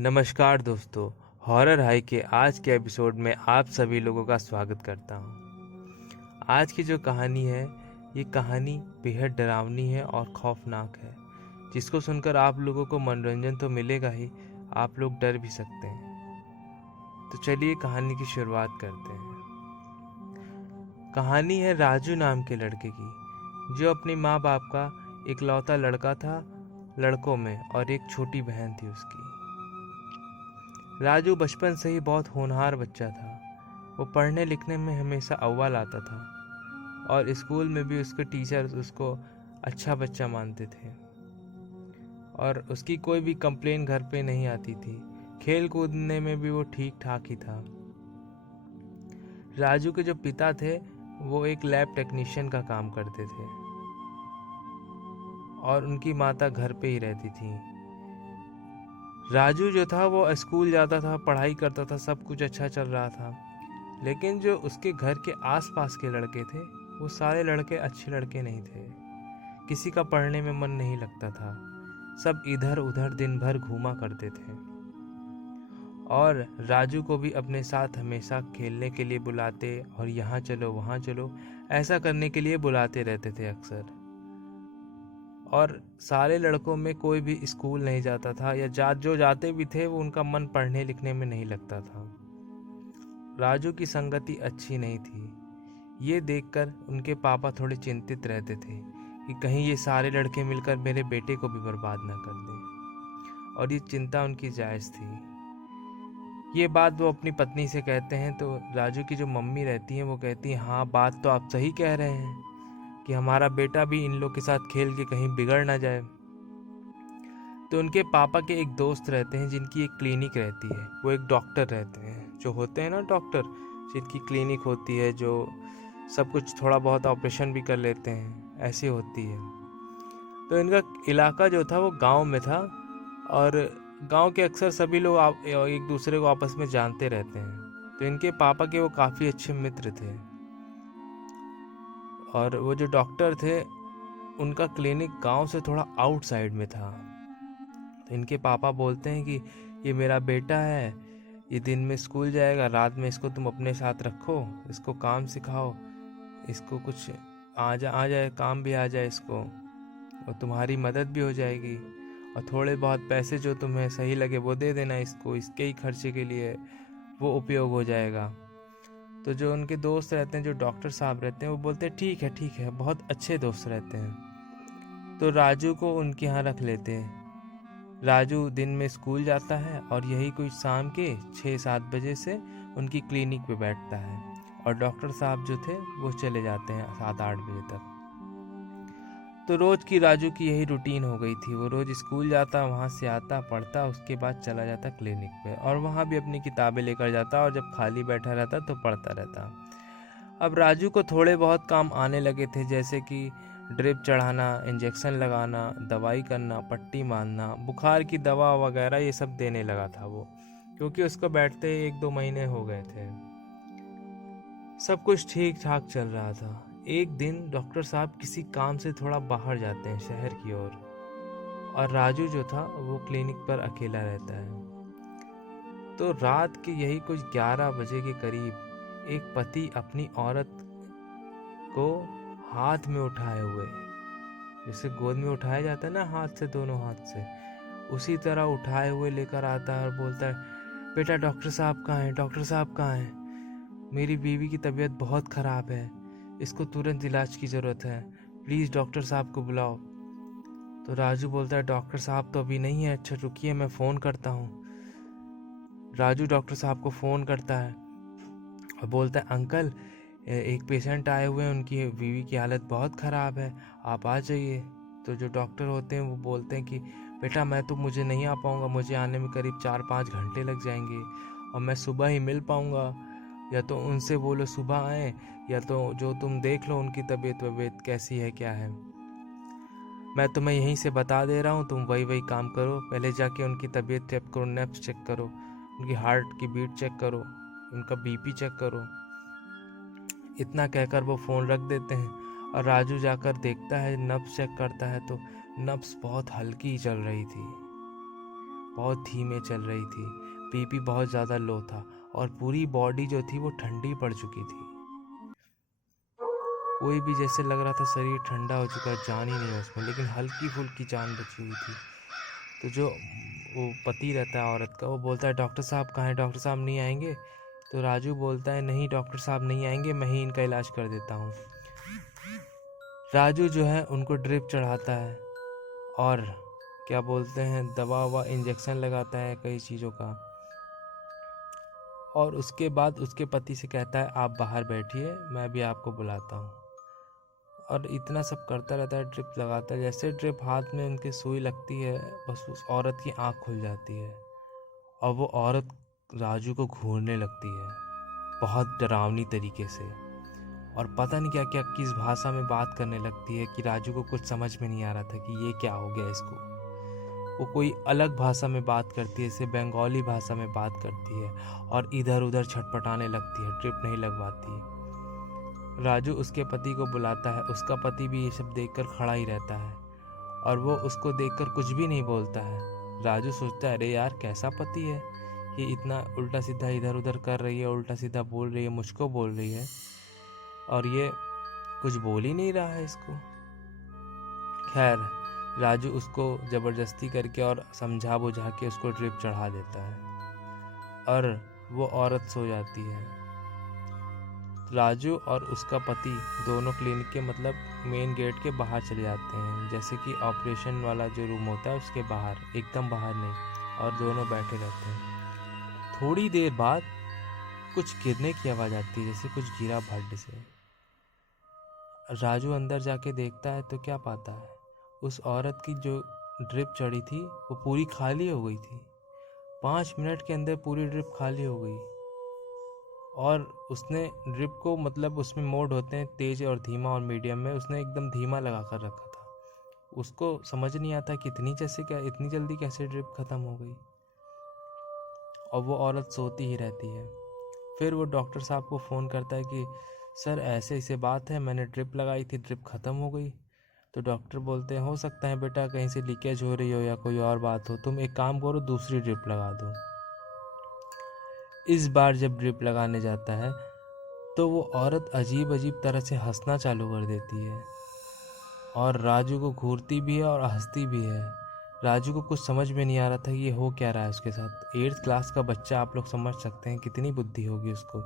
नमस्कार दोस्तों, horror high के आज के एपिसोड में आप सभी लोगों का स्वागत करता हूं। आज की जो कहानी है, ये कहानी बेहद डरावनी है और खौफनाक है, जिसको सुनकर आप लोगों को मनोरंजन तो मिलेगा ही, आप लोग डर भी सकते हैं। तो चलिए कहानी की शुरुआत करते हैं। कहानी है राजू नाम के लड़के की, जो अपनी माँ बाप का इकलौता लड़का था लड़कों में, और एक छोटी बहन थी उसकी। राजू बचपन से ही बहुत होनहार बच्चा था। वो पढ़ने लिखने में हमेशा अव्वल आता था और स्कूल में भी उसके टीचर्स उसको अच्छा बच्चा मानते थे और उसकी कोई भी कंप्लेन घर पे नहीं आती थी। खेल कूदने में भी वो ठीक ठाक ही था। राजू के जो पिता थे वो एक लैब टेक्नीशियन का काम करते थे और उनकी माता घर पे ही रहती थी। राजू जो था वो स्कूल जाता था, पढ़ाई करता था, सब कुछ अच्छा चल रहा था। लेकिन जो उसके घर के आसपास के लड़के थे वो सारे लड़के अच्छे लड़के नहीं थे। किसी का पढ़ने में मन नहीं लगता था। सब इधर उधर दिन भर घूमा करते थे और राजू को भी अपने साथ हमेशा खेलने के लिए बुलाते और यहाँ चलो वहाँ चलो ऐसा करने के लिए बुलाते रहते थे अक्सर। और सारे लड़कों में कोई भी स्कूल नहीं जाता था या जो जाते भी थे वो उनका मन पढ़ने लिखने में नहीं लगता था। राजू की संगति अच्छी नहीं थी। ये देखकर उनके पापा थोड़े चिंतित रहते थे कि कहीं ये सारे लड़के मिलकर मेरे बेटे को भी बर्बाद ना कर दें, और ये चिंता उनकी जायज़ थी। ये बात वो अपनी पत्नी से कहते हैं तो राजू की जो मम्मी रहती हैं वो कहती हैं, हाँ बात तो आप सही कह रहे हैं कि हमारा बेटा भी इन लोग के साथ खेल के कहीं बिगड़ ना जाए। तो उनके पापा के एक दोस्त रहते हैं जिनकी एक क्लिनिक रहती है। वो एक डॉक्टर रहते हैं, जो होते हैं ना डॉक्टर, जिनकी क्लिनिक होती है, जो सब कुछ थोड़ा बहुत ऑपरेशन भी कर लेते हैं, ऐसी होती है। तो इनका इलाका जो था वो गांव में था और गांव के अक्सर सभी लोग एक दूसरे को आपस में जानते रहते हैं। तो इनके पापा के वो काफ़ी अच्छे मित्र थे और वो जो डॉक्टर थे उनका क्लिनिक गांव से थोड़ा आउटसाइड में था। तो इनके पापा बोलते हैं कि ये मेरा बेटा है, ये दिन में स्कूल जाएगा, रात में इसको तुम अपने साथ रखो, इसको काम सिखाओ, इसको कुछ आ जाए, काम भी आ जाए इसको, और तुम्हारी मदद भी हो जाएगी, और थोड़े बहुत पैसे जो तुम्हें सही लगे वो दे देना इसको, इसके ही खर्चे के लिए वो उपयोग हो जाएगा। तो जो उनके दोस्त रहते हैं, जो डॉक्टर साहब रहते हैं, वो बोलते हैं ठीक है ठीक है, बहुत अच्छे दोस्त रहते हैं। तो राजू को उनके यहाँ रख लेते हैं। राजू दिन में स्कूल जाता है और यही कुछ शाम के 6-7 बजे से उनकी क्लिनिक पे बैठता है और डॉक्टर साहब जो थे वो चले जाते हैं 7-8 बजे तक। तो रोज की राजू की यही रूटीन हो गई थी। वो रोज स्कूल जाता, वहाँ से आता, पढ़ता, उसके बाद चला जाता क्लिनिक पे और वहाँ भी अपनी किताबें लेकर जाता और जब खाली बैठा रहता तो पढ़ता रहता। अब राजू को थोड़े बहुत काम आने लगे थे, जैसे कि ड्रिप चढ़ाना, इंजेक्शन लगाना, दवाई करना, पट्टी बांधना, बुखार की दवा वगैरह ये सब देने लगा था वो, क्योंकि उसको बैठते 1-2 महीने हो गए थे। सब कुछ ठीक ठाक चल रहा था। एक दिन डॉक्टर साहब किसी काम से थोड़ा बाहर जाते हैं शहर की ओर, और राजू जो था वो क्लिनिक पर अकेला रहता है। तो रात के यही कुछ 11 बजे के करीब एक पति अपनी औरत को हाथ में उठाए हुए, जैसे गोद में उठाया जाता है ना हाथ से, दोनों हाथ से, उसी तरह उठाए हुए लेकर आता है और बोलता है, बेटा डॉक्टर साहब कहाँ हैं, डॉक्टर साहब कहाँ हैं, मेरी बीवी की तबीयत बहुत ख़राब है, इसको तुरंत इलाज की ज़रूरत है, प्लीज़ डॉक्टर साहब को बुलाओ। तो राजू बोलता है, डॉक्टर साहब तो अभी नहीं है, अच्छा रुकिए मैं फ़ोन करता हूँ। राजू डॉक्टर साहब को फ़ोन करता है और बोलता है, अंकल एक पेशेंट आए हुए हैं, उनकी बीवी की हालत बहुत ख़राब है, आप आ जाइए। तो जो डॉक्टर होते हैं वो बोलते हैं कि बेटा मुझे नहीं आ पाऊँगा, मुझे आने में करीब 4-5 घंटे लग जाएंगे और मैं सुबह ही मिल पाऊँगा, या तो उनसे बोलो सुबह आए, या तो जो तुम देख लो उनकी तबीयत कैसी है क्या है। मैं तुम्हें यहीं से बता दे रहा हूँ, तुम वही काम करो, पहले जाके उनकी तबीयत चेक करो, नब्ज़ चेक करो, उनकी हार्ट की बीट चेक करो, उनका बीपी चेक करो। इतना कहकर वो फ़ोन रख देते हैं और राजू जाकर देखता है, नब्ज़ चेक करता है तो नब्ज़ बहुत हल्की चल रही थी। बहुत धीमे चल रही थी, बीपी बहुत ज़्यादा लो था और पूरी बॉडी जो थी वो ठंडी पड़ चुकी थी। कोई भी जैसे लग रहा था शरीर ठंडा हो चुका है, जान ही नहीं है उसमें, लेकिन हल्की फुल्की जान बची हुई थी। तो जो वो पति रहता है औरत का, वो बोलता है डॉक्टर साहब कहाँ हैं, डॉक्टर साहब नहीं आएंगे? तो राजू बोलता है नहीं डॉक्टर साहब नहीं आएंगे, मैं ही इनका इलाज कर देता हूँ। राजू जो है उनको ड्रिप चढ़ाता है और क्या बोलते हैं दवा ववा इंजेक्शन लगाता है कई चीज़ों का, और उसके बाद उसके पति से कहता है आप बाहर बैठिए, मैं अभी आपको बुलाता हूँ। और इतना सब करता रहता है, ड्रिप लगाता है। जैसे ड्रिप हाथ में उनके सुई लगती है, बस उस औरत की आँख खुल जाती है और वो औरत राजू को घूरने लगती है बहुत डरावनी तरीके से, और पता नहीं क्या क्या किस भाषा में बात करने लगती है कि राजू को कुछ समझ में नहीं आ रहा था कि ये क्या हो गया इसको। वो कोई अलग भाषा में बात करती है, जैसे बंगाली भाषा में बात करती है और इधर उधर छटपटाने लगती है, ड्रिप नहीं लगवाती है। राजू उसके पति को बुलाता है, उसका पति भी ये सब देखकर खड़ा ही रहता है और वो उसको देखकर कुछ भी नहीं बोलता है। राजू सोचता है अरे यार कैसा पति है, ये इतना उल्टा सीधा इधर उधर कर रही है, उल्टा सीधा बोल रही है, मुझको बोल रही है और ये कुछ बोल ही नहीं रहा है इसको। खैर राजू उसको ज़बरदस्ती करके और समझा बुझा के उसको ड्रिप चढ़ा देता है और वो औरत सो जाती है। राजू और उसका पति दोनों क्लिनिक के मतलब मेन गेट के बाहर चले जाते हैं, जैसे कि ऑपरेशन वाला जो रूम होता है उसके बाहर, एकदम बाहर नहीं, और दोनों बैठे रहते हैं। थोड़ी देर बाद कुछ गिरने की आवाज़ आती है, जैसे कुछ गिरा भड्ड से। राजू अंदर जाके देखता है तो क्या पाता है, उस औरत की जो ड्रिप चढ़ी थी वो पूरी खाली हो गई थी। 5 मिनट के अंदर पूरी ड्रिप खाली हो गई और उसने ड्रिप को मतलब उसमें मोड होते हैं तेज और धीमा और मीडियम में, उसने एकदम धीमा लगा कर रखा था। उसको समझ नहीं आता कि इतनी जल्दी कैसे ड्रिप ख़त्म हो गई, और वो औरत सोती ही रहती है। फिर वो डॉक्टर साहब को फ़ोन करता है कि सर ऐसे ऐसे बात है, मैंने ड्रिप लगाई थी, ड्रिप ख़त्म हो गई। तो डॉक्टर बोलते हैं हो सकता है बेटा कहीं से लीकेज हो रही हो या कोई और बात हो, तुम एक काम करो दूसरी ड्रिप लगा दो। इस बार जब ड्रिप लगाने जाता है तो वो औरत अजीब अजीब तरह से हंसना चालू कर देती है और राजू को घूरती भी है और हंसती भी है। राजू को कुछ समझ में नहीं आ रहा था कि ये हो क्या रहा है उसके साथ। 8th क्लास का बच्चा, आप लोग समझ सकते हैं कितनी बुद्धि होगी उसको।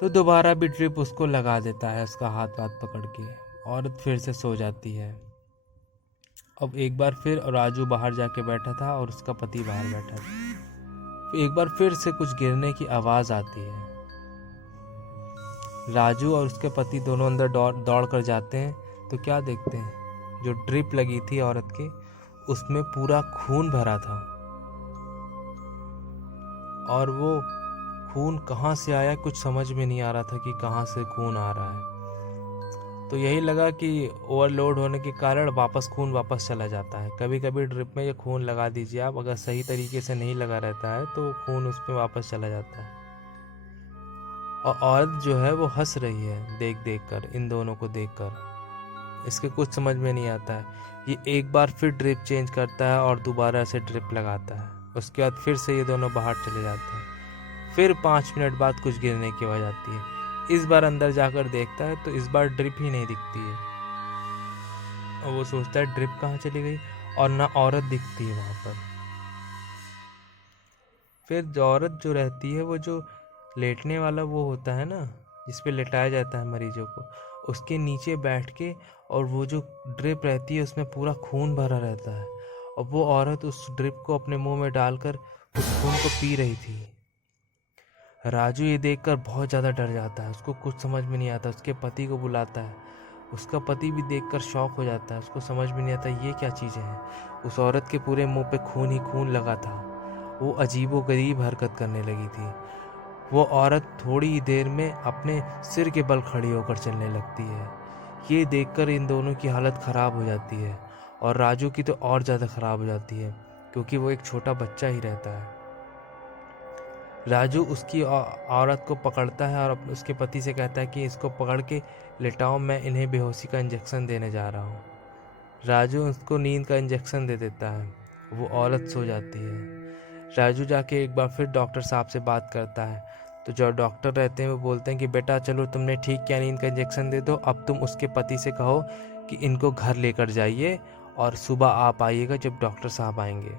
तो दोबारा भी ड्रिप उसको लगा देता है, उसका हाथ पकड़ के। औरत फिर से सो जाती है। अब एक बार फिर राजू बाहर जाके बैठा था और उसका पति बाहर बैठा था। एक बार फिर से कुछ गिरने की आवाज़ आती है। राजू और उसके पति दोनों अंदर दौड़ कर जाते हैं तो क्या देखते हैं, जो ड्रिप लगी थी औरत के उसमें पूरा खून भरा था और वो खून कहाँ से आया कुछ समझ में नहीं आ रहा था कि कहाँ से खून आ रहा है। तो यही लगा कि ओवरलोड होने के कारण खून वापस चला जाता है। कभी कभी ड्रिप में ये खून लगा दीजिए आप, अगर सही तरीके से नहीं लगा रहता है तो खून उसमें वापस चला जाता है। और औरत जो है वो हंस रही है देख कर, इन दोनों को देख कर। इसके कुछ समझ में नहीं आता है। ये एक बार फिर ड्रिप चेंज करता है और दोबारा से ड्रिप लगाता है। उसके बाद फिर से ये दोनों बाहर चले जाते हैं। फिर 5 मिनट बाद कुछ गिरने की आवाज़ आती है। इस बार अंदर जाकर देखता है तो इस बार ड्रिप ही नहीं दिखती है और वो सोचता है ड्रिप कहाँ चली गई, और ना औरत दिखती है वहाँ पर। फिर जो औरत जो रहती है, वो जो लेटने वाला वो होता है ना, जिस पे लेटाया जाता है मरीजों को, उसके नीचे बैठ के, और वो जो ड्रिप रहती है उसमें पूरा खून भरा रहता है और वो औरत उस ड्रिप को अपने मुंह में डालकर उस खून को पी रही थी। राजू ये देखकर बहुत ज़्यादा डर जाता है, उसको कुछ समझ में नहीं आता। उसके पति को बुलाता है, उसका पति भी देखकर शॉक हो जाता है, उसको समझ में नहीं आता ये क्या चीज़ें हैं। उस औरत के पूरे मुंह पे खून ही खून लगा था, वो अजीबोगरीब हरकत करने लगी थी। वो औरत थोड़ी ही देर में अपने सिर के बल खड़ी होकर चलने लगती है। ये देखकर इन दोनों की हालत ख़राब हो जाती है और राजू की तो और ज़्यादा ख़राब हो जाती है, क्योंकि वो एक छोटा बच्चा ही रहता है। राजू उसकी औरत को पकड़ता है और उसके पति से कहता है कि इसको पकड़ के लेटाओ, मैं इन्हें बेहोशी का इंजेक्शन देने जा रहा हूँ। राजू उसको नींद का इंजेक्शन दे देता है वो औरत सो जाती है। राजू जाके एक बार फिर डॉक्टर साहब से बात करता है, तो जो डॉक्टर रहते हैं वो बोलते हैं कि बेटा चलो तुमने ठीक किया, नींद का इंजेक्शन दे दो, अब तुम उसके पति से कहो कि इनको घर लेकर जाइए और सुबह आप आइएगा जब डॉक्टर साहब आएंगे।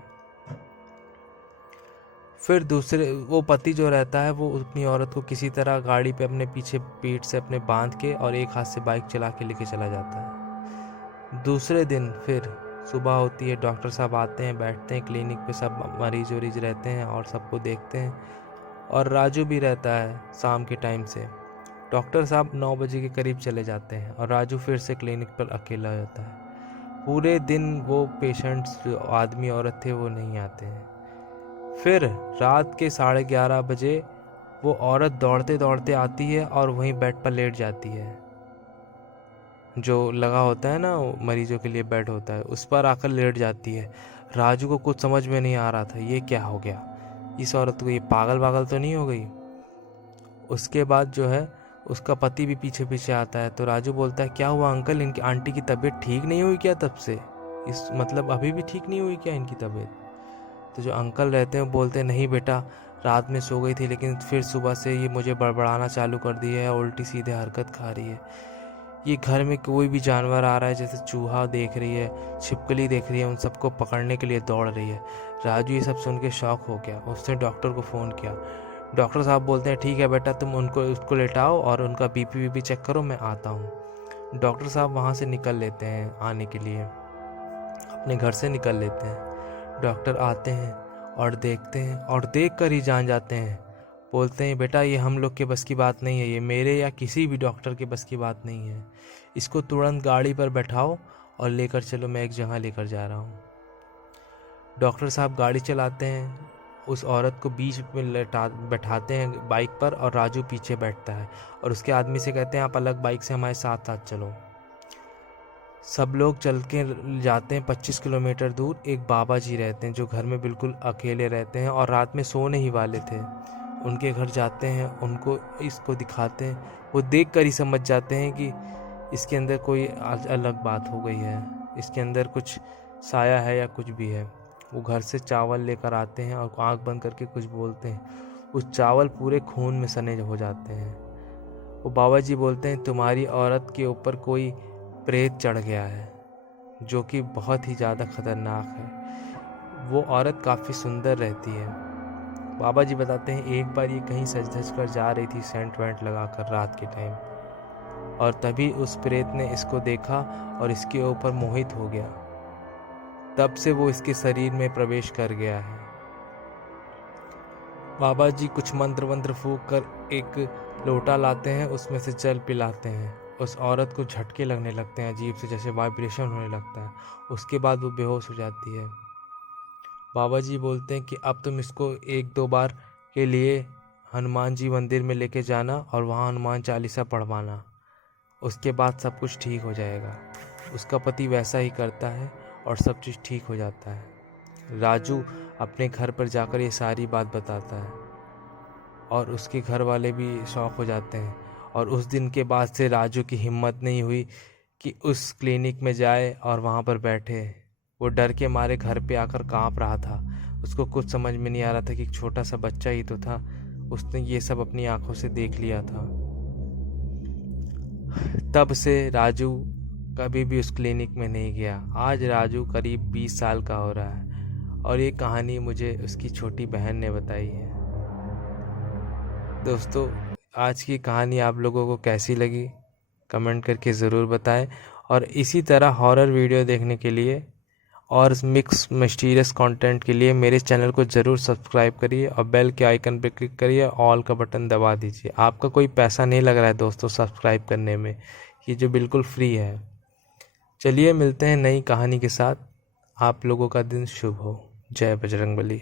फिर दूसरे वो पति जो रहता है वो अपनी औरत को किसी तरह गाड़ी पे अपने पीछे पीठ से अपने बांध के और एक हाथ से बाइक चला के लेके चला जाता है। दूसरे दिन फिर सुबह होती है, डॉक्टर साहब आते हैं, बैठते हैं क्लिनिक पे, सब मरीज वरीज रहते हैं और सबको देखते हैं, और राजू भी रहता है शाम के टाइम से। डॉक्टर साहब 9 बजे के करीब चले जाते हैं और राजू फिर से क्लिनिक पर अकेला हो जाता है। पूरे दिन वो पेशेंट्स जो आदमी औरत थे वो नहीं आते हैं। फिर रात के 11:30 बजे वो औरत दौड़ते दौड़ते आती है और वहीं बेड पर लेट जाती है, जो लगा होता है ना मरीजों के लिए बेड होता है, उस पर आकर लेट जाती है। राजू को कुछ समझ में नहीं आ रहा था, ये क्या हो गया इस औरत को, ये पागल तो नहीं हो गई। उसके बाद जो है उसका पति भी पीछे पीछे आता है, तो राजू बोलता है क्या हुआ अंकल, इनकी आंटी की तबीयत ठीक नहीं हुई क्या तब से, इस मतलब अभी भी ठीक नहीं हुई क्या इनकी तबीयत। तो जो अंकल रहते हैं वो बोलते हैं नहीं बेटा, रात में सो गई थी लेकिन फिर सुबह से ये मुझे बड़बड़ाना चालू कर दी है, उल्टी सीधे हरकत खा रही है, ये घर में कोई भी जानवर आ रहा है जैसे चूहा देख रही है, छिपकली देख रही है, उन सबको पकड़ने के लिए दौड़ रही है। राजू ये सब सुन के शॉक हो गया, उसने डॉक्टर को फ़ोन किया। डॉक्टर साहब बोलते हैं ठीक है बेटा, तुम उसको लेटाओ और उनका बीपी चेक करो, मैं आता हूँ। डॉक्टर साहब वहाँ से निकल लेते हैं, आने के लिए अपने घर से निकल लेते हैं। डॉक्टर आते हैं और देखते हैं और देख कर ही जान जाते हैं, बोलते हैं बेटा ये हम लोग के बस की बात नहीं है, ये मेरे या किसी भी डॉक्टर के बस की बात नहीं है, इसको तुरंत गाड़ी पर बैठाओ और लेकर चलो, मैं एक जगह लेकर जा रहा हूँ। डॉक्टर साहब गाड़ी चलाते हैं, उस औरत को बीच में बैठाते हैं बाइक पर और राजू पीछे बैठता है और उसके आदमी से कहते हैं आप अलग बाइक से हमारे साथ साथ चलो। सब लोग चल के जाते हैं 25 किलोमीटर दूर। एक बाबा जी रहते हैं जो घर में बिल्कुल अकेले रहते हैं और रात में सोने ही वाले थे। उनके घर जाते हैं, उनको इसको दिखाते हैं, वो देख कर ही समझ जाते हैं कि इसके अंदर कोई अलग बात हो गई है, इसके अंदर कुछ साया है या कुछ भी है। वो घर से चावल लेकर आते हैं और आंख बंद करके कुछ बोलते हैं, उस चावल पूरे खून में सने हो जाते हैं। वो बाबा जी बोलते हैं तुम्हारी औरत के ऊपर कोई प्रेत चढ़ गया है, जो कि बहुत ही ज़्यादा ख़तरनाक है। वो औरत काफ़ी सुंदर रहती है। बाबा जी बताते हैं एक बार ये कहीं सज धज कर जा रही थी सेंट वेंट लगा कर रात के टाइम, और तभी उस प्रेत ने इसको देखा और इसके ऊपर मोहित हो गया। तब से वो इसके शरीर में प्रवेश कर गया है। बाबा जी कुछ मंत्र वंत्र फूंक कर एक लोटा लाते हैं, उसमें से जल पिलाते हैं। उस औरत को झटके लगने लगते हैं अजीब से, जैसे वाइब्रेशन होने लगता है। उसके बाद वो बेहोश हो जाती है। बाबा जी बोलते हैं कि अब तुम इसको 1-2 बार के लिए हनुमान जी मंदिर में लेके जाना और वहाँ हनुमान चालीसा पढ़वाना, उसके बाद सब कुछ ठीक हो जाएगा। उसका पति वैसा ही करता है और सब चीज़ ठीक हो जाता है। राजू अपने घर पर जाकर ये सारी बात बताता है और उसके घर वाले भी शॉक हो जाते हैं। और उस दिन के बाद से राजू की हिम्मत नहीं हुई कि उस क्लिनिक में जाए और वहाँ पर बैठे। वो डर के मारे घर पे आकर कांप रहा था। उसको कुछ समझ में नहीं आ रहा था कि एक छोटा सा बच्चा ही तो था, उसने ये सब अपनी आंखों से देख लिया था। तब से राजू कभी भी उस क्लिनिक में नहीं गया। आज राजू करीब 20 साल का हो रहा है और ये कहानी मुझे उसकी छोटी बहन ने बताई है। दोस्तों, आज की कहानी आप लोगों को कैसी लगी कमेंट करके ज़रूर बताएं, और इसी तरह हॉरर वीडियो देखने के लिए और मिक्स मिस्टीरियस कंटेंट के लिए मेरे चैनल को ज़रूर सब्सक्राइब करिए और बेल के आइकन पर क्लिक करिए, ऑल का बटन दबा दीजिए। आपका कोई पैसा नहीं लग रहा है दोस्तों सब्सक्राइब करने में, ये जो बिल्कुल फ्री है। चलिए मिलते हैं नई कहानी के साथ। आप लोगों का दिन शुभ हो। जय बजरंगबली।